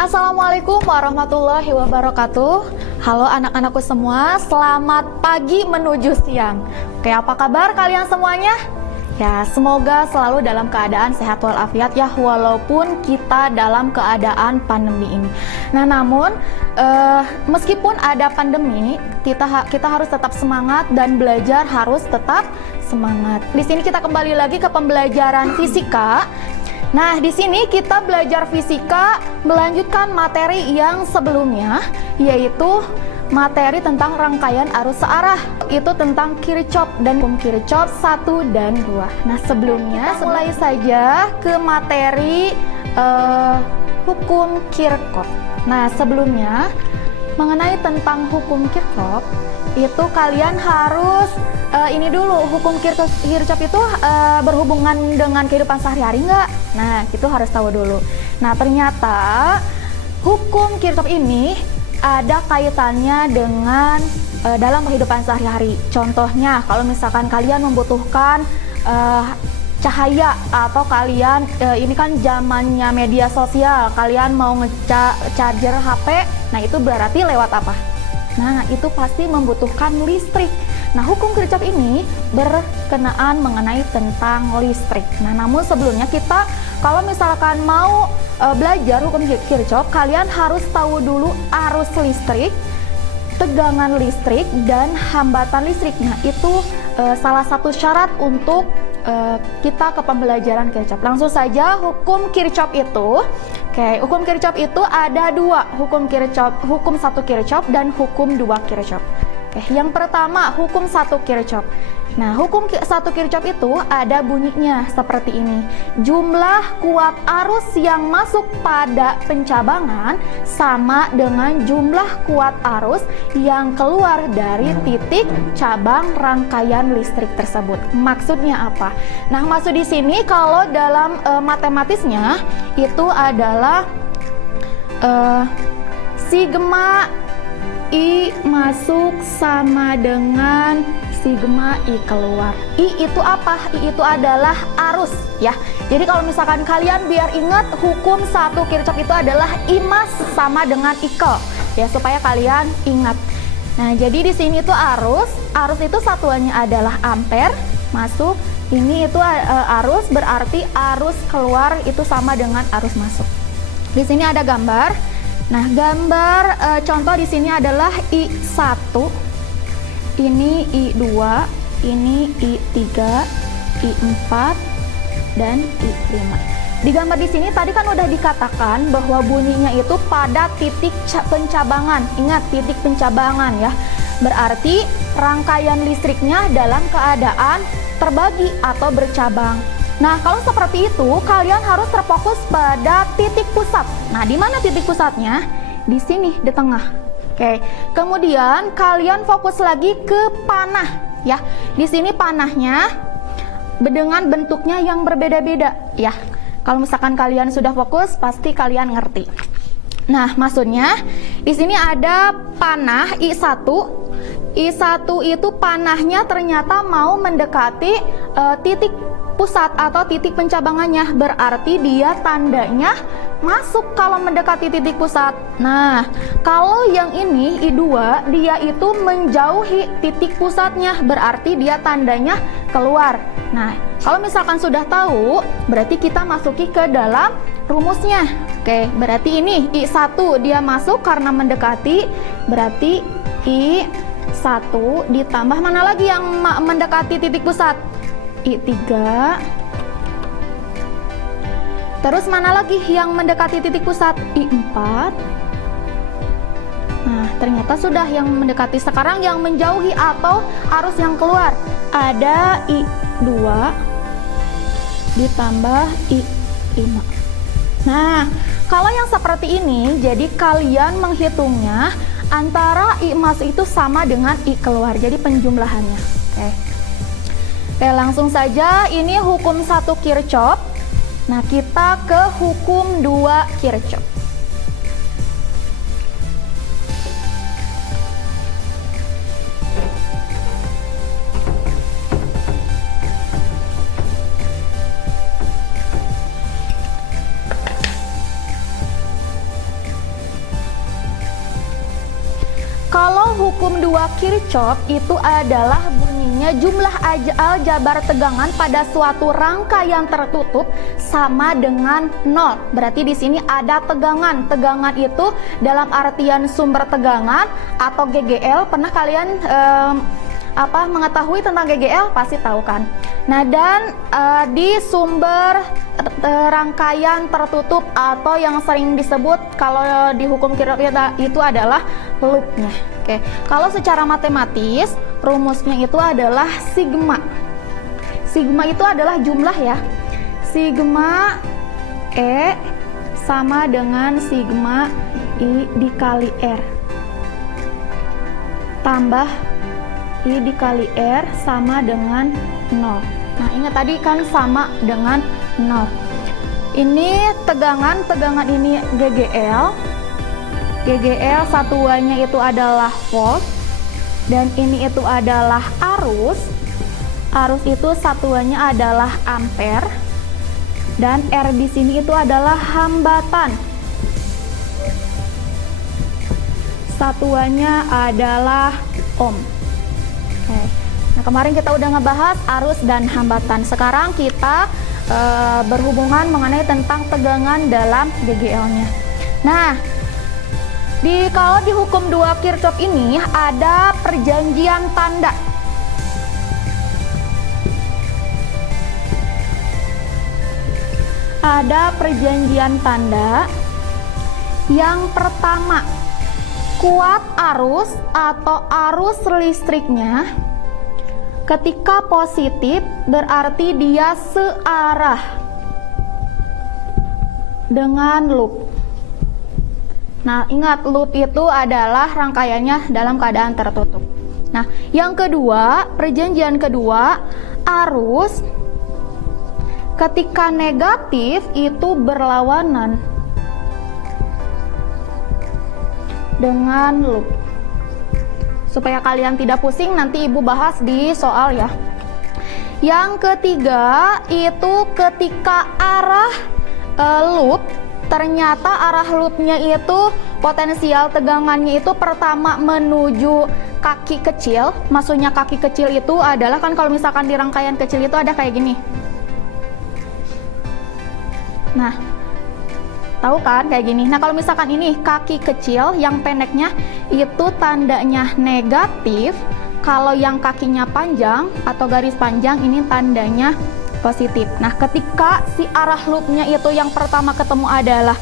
Assalamualaikum warahmatullahi wabarakatuh. Halo anak-anakku semua, selamat pagi menuju siang. Oke, apa kabar kalian semuanya? Ya, semoga selalu dalam keadaan sehat walafiat ya, walaupun kita dalam keadaan pandemi ini. Nah, namun meskipun ada pandemi, kita harus tetap semangat dan belajar harus tetap semangat. Di sini kita kembali lagi ke pembelajaran fisika. Nah, di sini kita belajar fisika melanjutkan materi yang sebelumnya, yaitu materi tentang rangkaian arus searah. Itu tentang Kirchhoff dan hukum Kirchhoff 1 dan 2. Nah, sebelumnya mulai saja ke materi hukum Kirchhoff. Nah, sebelumnya mengenai tentang hukum Kirchhoff, itu kalian harus ini dulu, hukum Kirchhoff itu berhubungan dengan kehidupan sehari-hari nggak? Nah, itu harus tahu dulu. Nah, ternyata hukum Kirchhoff ini ada kaitannya dengan dalam kehidupan sehari-hari. Contohnya, kalau misalkan kalian membutuhkan cahaya atau kalian ini kan zamannya media sosial, kalian mau charger HP, nah itu berarti lewat apa? Nah, itu pasti membutuhkan listrik. Nah, hukum Kirchhoff ini berkenaan mengenai tentang listrik. Nah, namun sebelumnya kita kalau misalkan mau belajar hukum Kirchhoff, kalian harus tahu dulu arus listrik, tegangan listrik, dan hambatan listrik. Nah, itu salah satu syarat untuk kita ke pembelajaran Kirchhoff. Langsung saja, hukum Kirchhoff itu, hukum Kirchhoff itu ada dua, hukum 1 Kirchhoff dan hukum 2 Kirchhoff. Yang pertama, hukum 1 Kirchhoff. Nah, hukum 1 Kirchhoff itu ada bunyinya seperti ini. Jumlah kuat arus yang masuk pada pencabangan sama dengan jumlah kuat arus yang keluar dari titik cabang rangkaian listrik tersebut. Maksudnya apa? Nah, maksud di sini kalau dalam matematisnya itu adalah sigma I masuk sama dengan sigma I keluar. I itu apa? I itu adalah arus ya. Jadi kalau misalkan kalian biar ingat, hukum 1 Kirchhoff itu adalah I mas sama dengan Ikel ya, supaya kalian ingat. Nah, jadi di sini itu arus itu satuannya adalah ampere masuk. Ini itu arus, berarti arus keluar itu sama dengan arus masuk. Di sini ada gambar. Nah, gambar contoh di sini adalah I1, ini I2, ini I3, I4, dan I5. Di gambar di sini tadi kan udah dikatakan bahwa bunyinya itu pada titik pencabangan. Ingat, titik pencabangan ya. Berarti rangkaian listriknya dalam keadaan terbagi atau bercabang. Nah, kalau seperti itu, kalian harus terfokus pada titik pusat. Nah, di mana titik pusatnya? Di sini, di tengah. Oke. Kemudian, kalian fokus lagi ke panah, ya. Di sini panahnya dengan bentuknya yang berbeda-beda, ya. Kalau misalkan kalian sudah fokus, pasti kalian ngerti. Nah, maksudnya di sini ada panah I1. I1 itu panahnya ternyata mau mendekati titik pusat atau titik pencabangannya, berarti dia tandanya masuk kalau mendekati titik pusat. Nah, kalau yang ini I2, dia itu menjauhi titik pusatnya, berarti dia tandanya keluar. Nah, kalau misalkan sudah tahu, berarti kita masuki ke dalam rumusnya. Oke, berarti ini I1 dia masuk karena mendekati, berarti I1 ditambah mana lagi yang mendekati titik pusat? I3. Terus mana lagi yang mendekati titik pusat? I4. Nah, ternyata sudah yang mendekati. Sekarang yang menjauhi atau arus yang keluar ada I2 ditambah I5. Nah, kalau yang seperti ini, jadi kalian menghitungnya antara I masuk itu sama dengan I keluar. Jadi penjumlahannya. Oke, langsung saja, ini hukum 1 Kirchhoff. Nah, kita ke hukum 2 Kirchhoff. hukum 2 Kirchhoff itu adalah bunyinya jumlah aljabar tegangan pada suatu rangkaian tertutup sama dengan 0. Berarti di sini ada tegangan. Tegangan itu dalam artian sumber tegangan atau GGL. Pernah kalian mengetahui tentang GGL? Pasti tahu kan. Nah, dan di sumber rangkaian tertutup atau yang sering disebut kalau di hukum Kirchhoff itu adalah loopnya. Oke, kalau secara matematis rumusnya itu adalah sigma. Sigma itu adalah jumlah ya. Sigma E sama dengan sigma I dikali R tambah I dikali R sama dengan 0. Nah, ingat tadi kan sama dengan 0. Ini tegangan ini GGL. GGL satuannya itu adalah volt. Dan ini itu adalah arus. Arus itu satuannya adalah ampere. Dan R di sini itu adalah hambatan. Satuannya adalah ohm. Oke. Nah, kemarin kita udah ngebahas arus dan hambatan. Sekarang kita berhubungan mengenai tentang tegangan dalam GGL-nya. Nah, kalau di hukum 2 Kirchhoff ini ada perjanjian tanda. Ada perjanjian tanda. Yang pertama, kuat arus atau arus listriknya ketika positif berarti dia searah dengan loop. Nah, ingat loop itu adalah rangkaiannya dalam keadaan tertutup. Nah, yang kedua, perjanjian kedua, arus ketika negatif itu berlawanan dengan loop. Supaya kalian tidak pusing, nanti ibu bahas di soal ya. Yang ketiga itu ketika arah loop, ternyata arah loopnya itu potensial tegangannya itu pertama menuju kaki kecil. Maksudnya kaki kecil itu adalah kan kalau misalkan di rangkaian kecil itu ada kayak gini. Nah, tahu kan kayak gini. Nah, kalau misalkan ini kaki kecil yang pendeknya itu tandanya negatif. Kalau yang kakinya panjang atau garis panjang ini tandanya positif. Nah, ketika si arah loopnya itu yang pertama ketemu adalah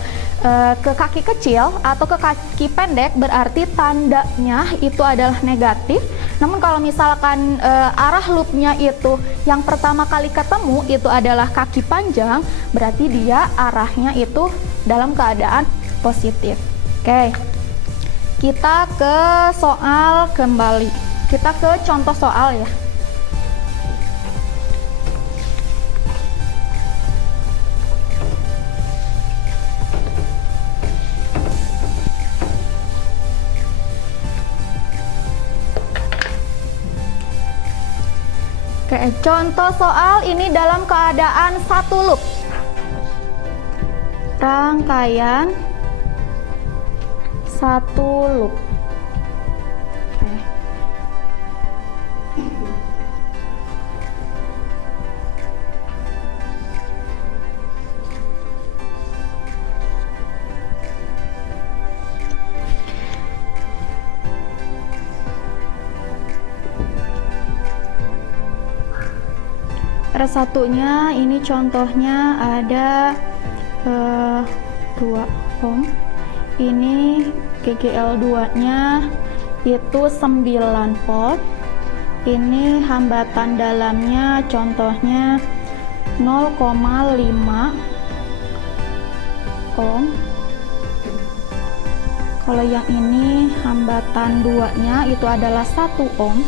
ke kaki kecil atau ke kaki pendek, berarti tandanya itu adalah negatif. Namun kalau misalkan arah loopnya itu yang pertama kali ketemu itu adalah kaki panjang, berarti dia arahnya itu dalam keadaan positif. Oke, kita ke soal kembali. Kita ke contoh soal ya. Oke, contoh soal ini dalam keadaan satu loop. Rangkaian satu loop. Satunya ini contohnya ada 2 ohm. Ini GGL2 nya itu 9 volt. Ini hambatan dalamnya contohnya 0,5 ohm. Kalau yang ini hambatan 2 nya itu adalah 1 ohm.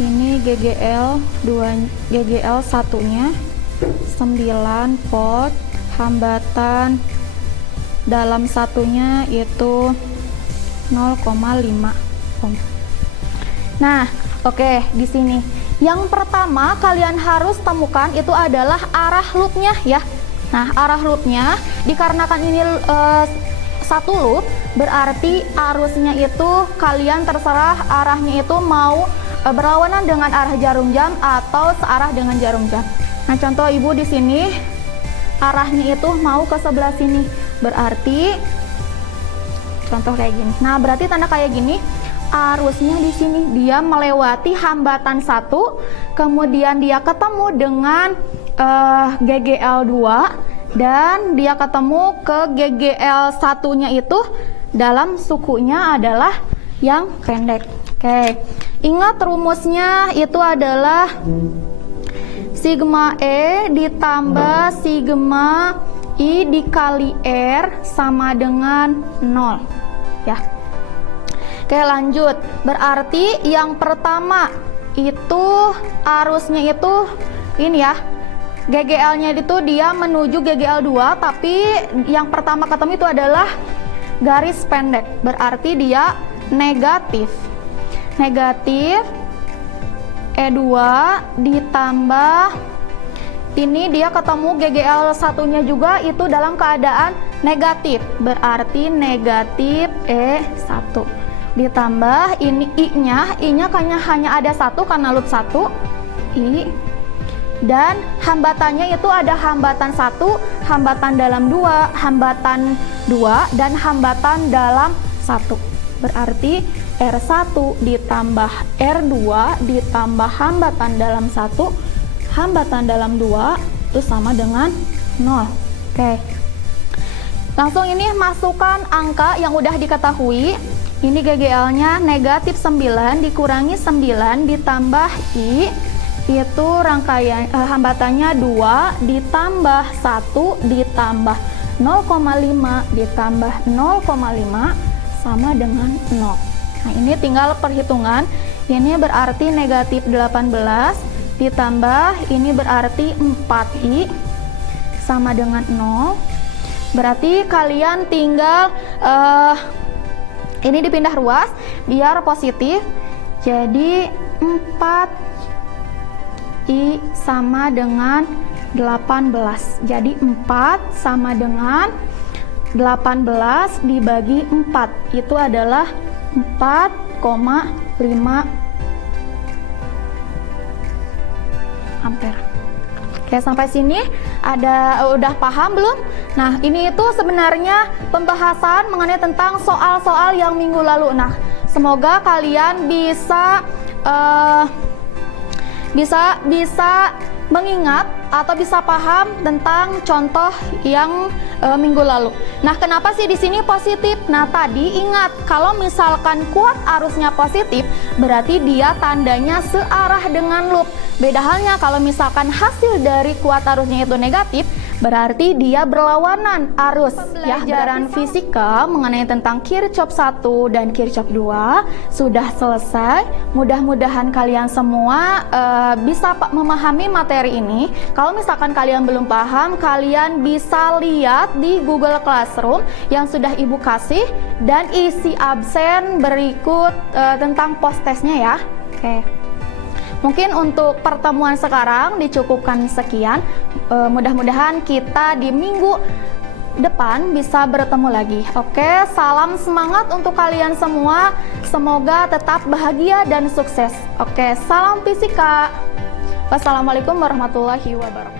Ini GGL 1-nya 9 volt, hambatan dalam satunya itu 0,5 ohm. Nah, oke, di sini yang pertama kalian harus temukan itu adalah arah loopnya ya. Nah, arah loopnya dikarenakan ini satu loop, berarti arusnya itu kalian terserah arahnya itu mau berlawanan dengan arah jarum jam atau searah dengan jarum jam. Nah, contoh Ibu di sini arahnya itu mau ke sebelah sini, berarti contoh kayak gini. Nah, berarti tanda kayak gini, arusnya di sini dia melewati hambatan 1, kemudian dia ketemu dengan GGL 2 dan dia ketemu ke GGL satunya itu dalam sukunya adalah yang pendek. Oke, ingat rumusnya itu adalah sigma E ditambah sigma I dikali R sama dengan 0 ya. Oke, lanjut. Berarti yang pertama itu arusnya itu ini ya, GGL-nya itu dia menuju GGL 2, tapi yang pertama ketemu itu adalah garis pendek, berarti dia negatif. Negatif E2 ditambah ini dia ketemu GGL satunya juga itu dalam keadaan negatif, berarti negatif E1 ditambah ini I-nya hanya ada 1 karena loop 1 I, dan hambatannya itu ada hambatan 1, hambatan dalam 2, hambatan 2, dan hambatan dalam 1. Berarti R1 ditambah R2 ditambah hambatan dalam 1, hambatan dalam 2 itu sama dengan 0. Oke. Langsung ini masukkan angka yang udah diketahui. Ini GGL-nya negatif 9 dikurangi 9 ditambah I, itu rangkaian hambatannya 2 ditambah 1 ditambah 0,5 ditambah 0,5 sama dengan 0. Nah, ini tinggal perhitungan. Ini berarti negatif 18 ditambah ini berarti 4I sama dengan 0. Berarti kalian tinggal ini dipindah ruas biar positif. Jadi 4I sama dengan 18. Jadi 4 sama dengan 18 dibagi 4 itu adalah 4,5 ampere. Oke, sampai sini udah paham belum? Nah, ini itu sebenarnya pembahasan mengenai tentang soal-soal yang minggu lalu. Nah, semoga kalian bisa mengingat atau bisa paham tentang contoh yang minggu lalu. Nah, kenapa sih di sini positif? Nah, tadi ingat kalau misalkan kuat arusnya positif, berarti dia tandanya searah dengan loop. Beda halnya kalau misalkan hasil dari kuat arusnya itu negatif, berarti dia berlawanan arus. Pembelajaran fisika mengenai tentang Kirchhoff 1 dan Kirchhoff 2 sudah selesai. Mudah-mudahan kalian semua bisa memahami materi ini. Kalau misalkan kalian belum paham, kalian bisa lihat di Google Classroom yang sudah Ibu kasih dan isi absen berikut tentang post testnya ya. Oke. Mungkin untuk pertemuan sekarang dicukupkan sekian. Mudah-mudahan kita di minggu depan bisa bertemu lagi. Oke, salam semangat untuk kalian semua. Semoga tetap bahagia dan sukses. Oke, salam fisika. Wassalamualaikum warahmatullahi wabarakatuh.